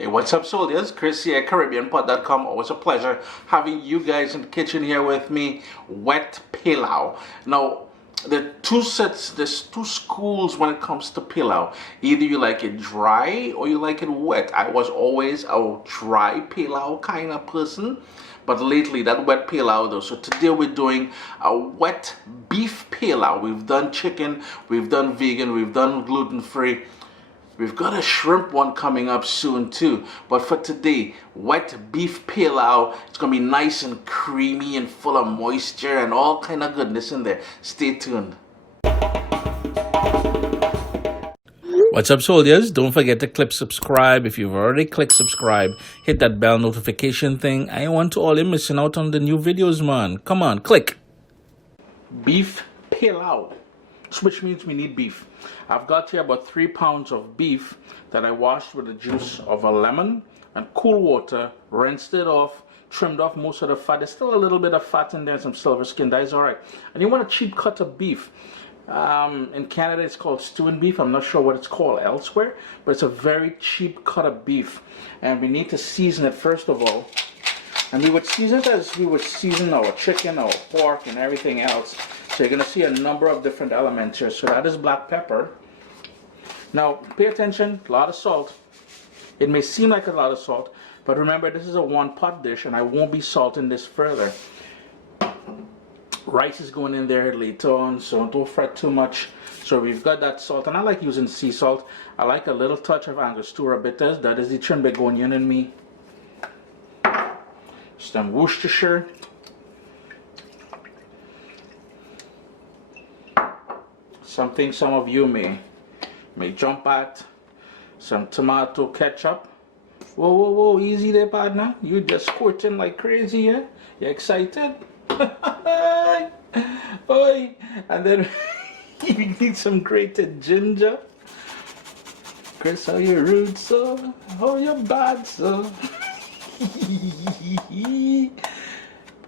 Hey, what's up, soldiers? Chris here, caribbeanpot.com. Always a pleasure having you guys in the kitchen here with me. Wet pilau. Now, there's two schools when it comes to pilau. Either you like it dry or you like it wet. I was always a dry pilau kind of person, but lately that wet pilau though. So today we're doing a wet beef pilau. We've done chicken, we've done vegan, we've done gluten-free. We've got a shrimp one coming up soon too. But for today, wet beef pilau. It's going to be nice and creamy and full of moisture and all kind of goodness in there. Stay tuned. What's up, soldiers? Don't forget to click subscribe. If you've already clicked subscribe, hit that bell notification thing. I want to all you missing out on the new videos, man. Come on, click. Beef pilau, which means we need beef. I've got here about 3 pounds of beef that I washed with the juice of a lemon and cool water, rinsed it off, trimmed off most of the fat. There's still a little bit of fat in there, some silver skin. That is all right. And you want a cheap cut of beef. In Canada, it's called stewing beef. I'm not sure what it's called elsewhere, but it's a very cheap cut of beef. And we need to season it first of all. And we would season it as we would season our chicken, our pork, and everything else. So you're going to see a number of different elements here. So that is black pepper. Now, pay attention, a lot of salt. It may seem like a lot of salt, but remember this is a one-pot dish and I won't be salting this further. Rice is going in there later on, so don't fret too much. So we've got that salt, and I like using sea salt. I like a little touch of angostura bitters. That is the trinidad in me. Some Worcestershire. Something some of you may jump at. Some tomato ketchup. Whoa, whoa, whoa, easy there, partner. You just squirting like crazy, yeah? You excited? Oi. And then you need some grated ginger. Chris, how you rude, so? How you bad, so?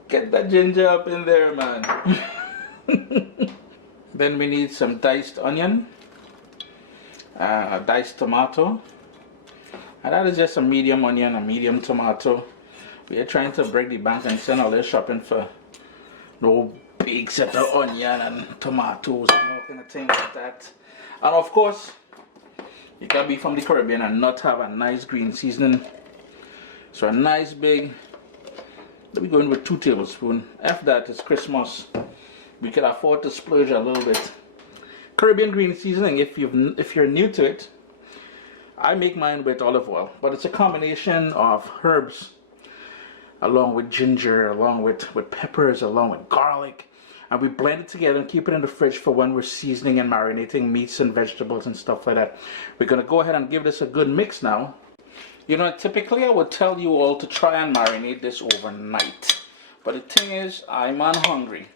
Get that ginger up in there, man. Then we need some diced onion, a diced tomato, and that is just a medium onion, a medium tomato. We are trying to break the bank and send all this shopping for no big set of onion and tomatoes and all kind of things like that. And of course, you can be from the Caribbean and not have a nice green seasoning. So a nice big, let me go in with 2 tablespoons. After that, it's Christmas. We can afford to splurge a little bit. Caribbean green seasoning, if you're new to it, I make mine with olive oil, but it's a combination of herbs along with ginger, along with peppers, along with garlic, and we blend it together and keep it in the fridge for when we're seasoning and marinating meats and vegetables and stuff like that. We're gonna go ahead and give this a good mix now. You know, typically I would tell you all to try and marinate this overnight, but the thing is, I'm hungry.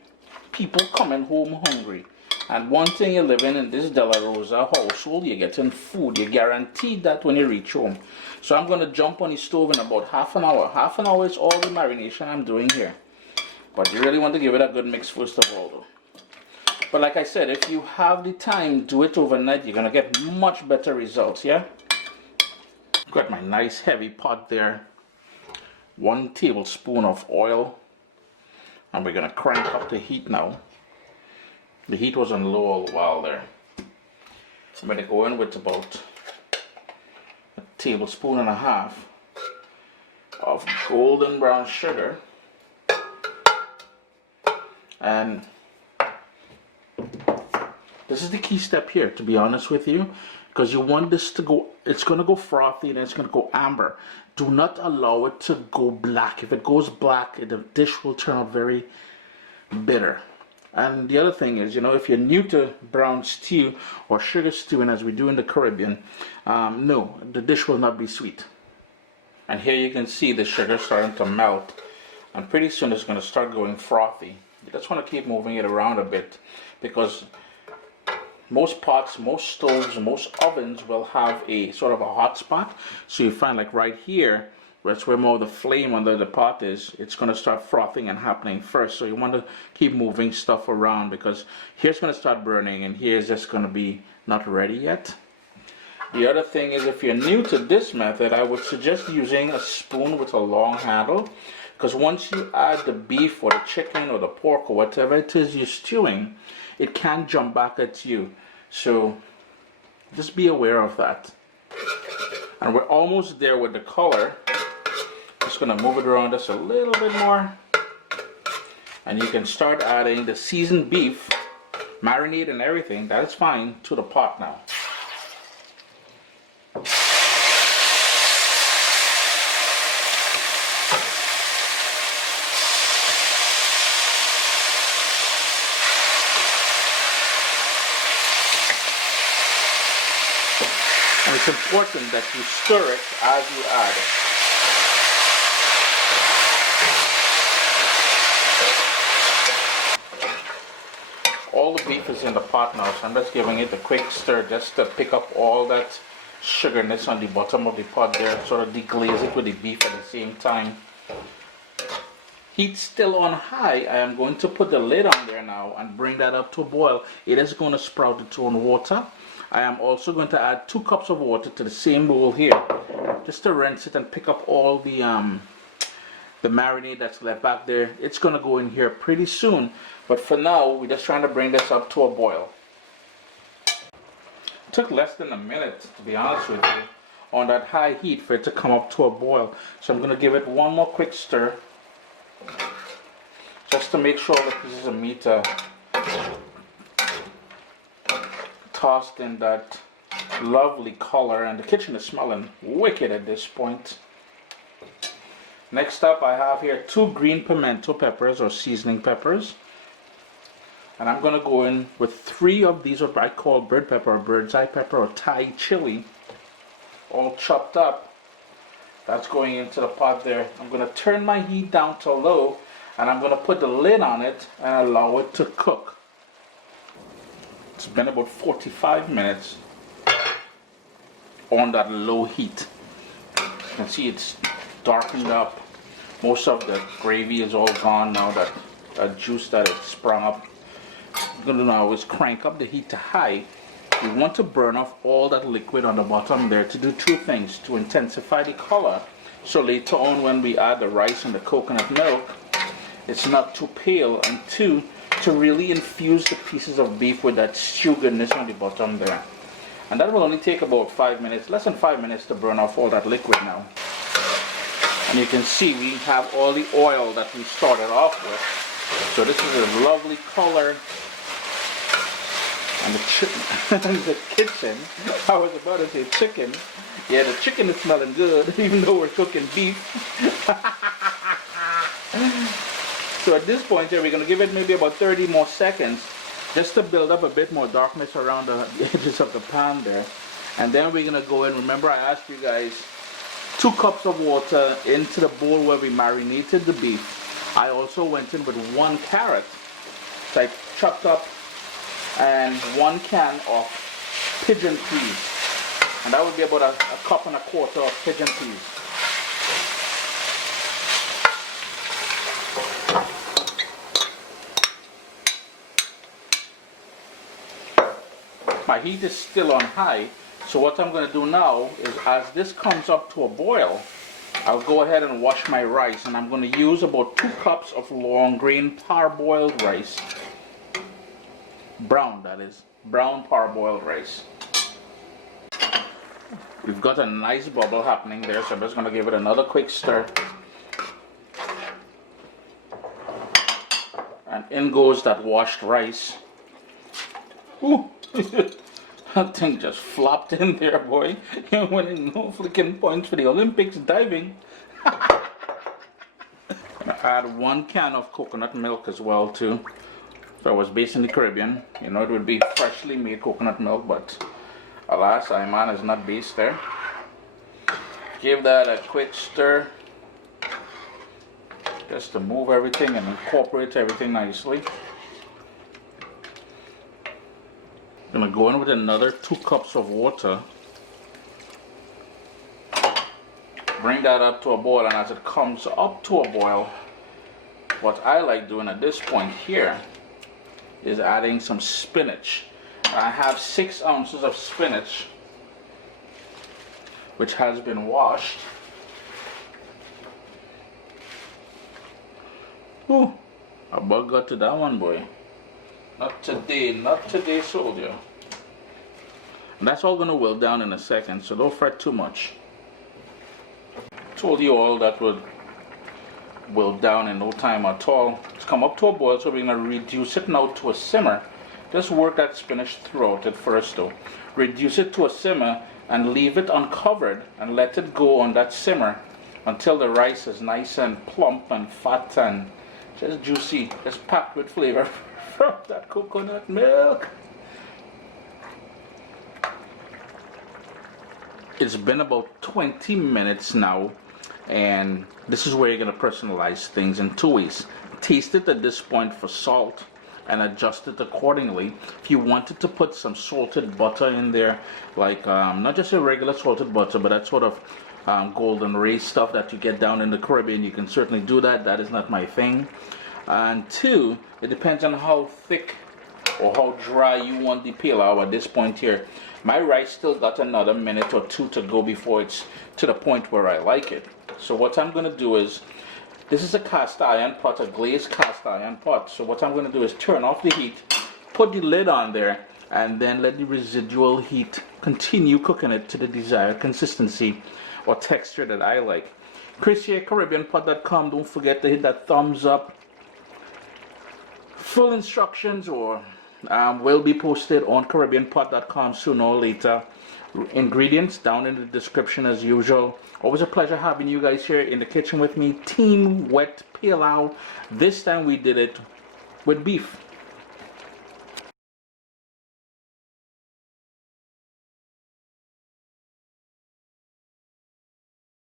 People coming home hungry, and one thing you're living in this De La Rosa household, you're getting food. You're guaranteed that when you reach home. So I'm going to jump on the stove in about half an hour. Half an hour is all the marination I'm doing here, but you really want to give it a good mix first of all though. But like I said, if you have the time, do it overnight. You're going to get much better results. Yeah, got my nice heavy pot there. 1 tablespoon of oil. And we're going to crank up the heat now. The heat was on low all the while there. I'm going to go in with about 1.5 tablespoons of golden brown sugar. And this is the key step here, to be honest with you, because you want this to go, it's going to go frothy and it's going to go amber. Do not allow it to go black. If it goes black, the dish will turn out very bitter. And the other thing is, you know, if you're new to brown stew or sugar stewing as we do in the Caribbean, no, the dish will not be sweet. And here you can see the sugar starting to melt, and pretty soon it's going to start going frothy. You just want to keep moving it around a bit, because most pots, most stoves, most ovens will have a sort of a hot spot. So you find like right here, that's where more of the flame under the pot is, it's going to start frothing and happening first. So you want to keep moving stuff around, because here's going to start burning and here's just going to be not ready yet. The other thing is, if you're new to this method, I would suggest using a spoon with a long handle, because once you add the beef or the chicken or the pork or whatever it is you're stewing, it can jump back at you. So just be aware of that. And we're almost there with the color. Just gonna move it around just a little bit more. And you can start adding the seasoned beef, marinade and everything, that is fine, to the pot now. And it's important that you stir it as you add it. All the beef is in the pot now, so I'm just giving it a quick stir just to pick up all that sugarness on the bottom of the pot there, sort of deglaze it with the beef at the same time. Heat still on high. I am going to put the lid on there now and bring that up to a boil. It is going to sprout its own water. I am also going to add 2 cups of water to the same bowl here, just to rinse it and pick up all the marinade that's left back there. It's going to go in here pretty soon, but for now we're just trying to bring this up to a boil. It took less than a minute, to be honest with you, on that high heat for it to come up to a boil. So I'm going to give it one more quick stir, just to make sure the pieces of meat are tossed in that lovely color, and the kitchen is smelling wicked at this point. Next up, I have here 2 green pimento peppers or seasoning peppers, and I'm going to go in with 3 of these, what I call bird pepper or bird's eye pepper or Thai chili, all chopped up. That's going into the pot there. I'm going to turn my heat down to low, and I'm going to put the lid on it and allow it to cook. It's been about 45 minutes on that low heat. You can see it's darkened up. Most of the gravy is all gone now, that juice that it sprung up. I'm going to now is crank up the heat to high. You want to burn off all that liquid on the bottom there to do 2 things: to intensify the color, so later on when we add the rice and the coconut milk, it's not too pale, and 2, to really infuse the pieces of beef with that stew goodness on the bottom there. And that will only take about 5 minutes, less than 5 minutes, to burn off all that liquid now. And you can see we have all the oil that we started off with. So this is a lovely color. And the kitchen, I was about to say chicken. Yeah, the chicken is smelling good, even though we're cooking beef. So at this point here, we're going to give it maybe about 30 more seconds, just to build up a bit more darkness around the edges of the pan there. And then we're going to go in. Remember, I asked you guys 2 cups of water into the bowl where we marinated the beef. I also went in with 1 carrot, so I chopped up, and 1 can of pigeon peas. And that would be about a cup and a quarter of pigeon peas. My heat is still on high, so what I'm going to do now is, as this comes up to a boil, I'll go ahead and wash my rice, and I'm going to use about 2 cups of long grain parboiled rice. Brown, that is. Brown parboiled rice. We've got a nice bubble happening there, so I'm just going to give it another quick stir. And in goes that washed rice. Ooh! That thing just flopped in there, boy. You winning no flicking points for the Olympics diving. I add 1 can of coconut milk as well too. If I was based in the Caribbean, you know, it would be freshly made coconut milk, but alas, Iman is not based there. Give that a quick stir, just to move everything and incorporate everything nicely. I'm going to go in with another 2 cups of water. Bring that up to a boil, and as it comes up to a boil, what I like doing at this point here is adding some spinach. I have 6 ounces of spinach which has been washed. Ooh, a bug got to that one, boy. Not today, soldier. And that's all gonna wilt down in a second, so don't fret too much. Told you all that would wilt down in no time at all. It's come up to a boil, so we're gonna reduce it now to a simmer. Just work that spinach throughout it first though. Reduce it to a simmer and leave it uncovered and let it go on that simmer until the rice is nice and plump and fat and just juicy, just packed with flavor from that coconut milk. It's been about 20 minutes now, and this is where you're going to personalize things in two ways. Taste it at this point for salt and adjust it accordingly. If you wanted to put some salted butter in there, like not just a regular salted butter, but that sort of golden ray stuff that you get down in the Caribbean, you can certainly do that. That is not my thing. And two, it depends on how thick or how dry you want the pilau at this point here. My rice still got another minute or two to go before it's to the point where I like it. So what I'm going to do is, this is a cast iron pot, a glazed cast iron pot. So what I'm going to do is turn off the heat, put the lid on there, and then let the residual heat continue cooking it to the desired consistency or texture that I like. Chris here, caribbeanpot.com. Don't forget to hit that thumbs up. Full instructions will be posted on caribbeanpot.com sooner or later. Ingredients down in the description as usual. Always a pleasure having you guys here in the kitchen with me. Team Wet Pilau. This time we did it with beef.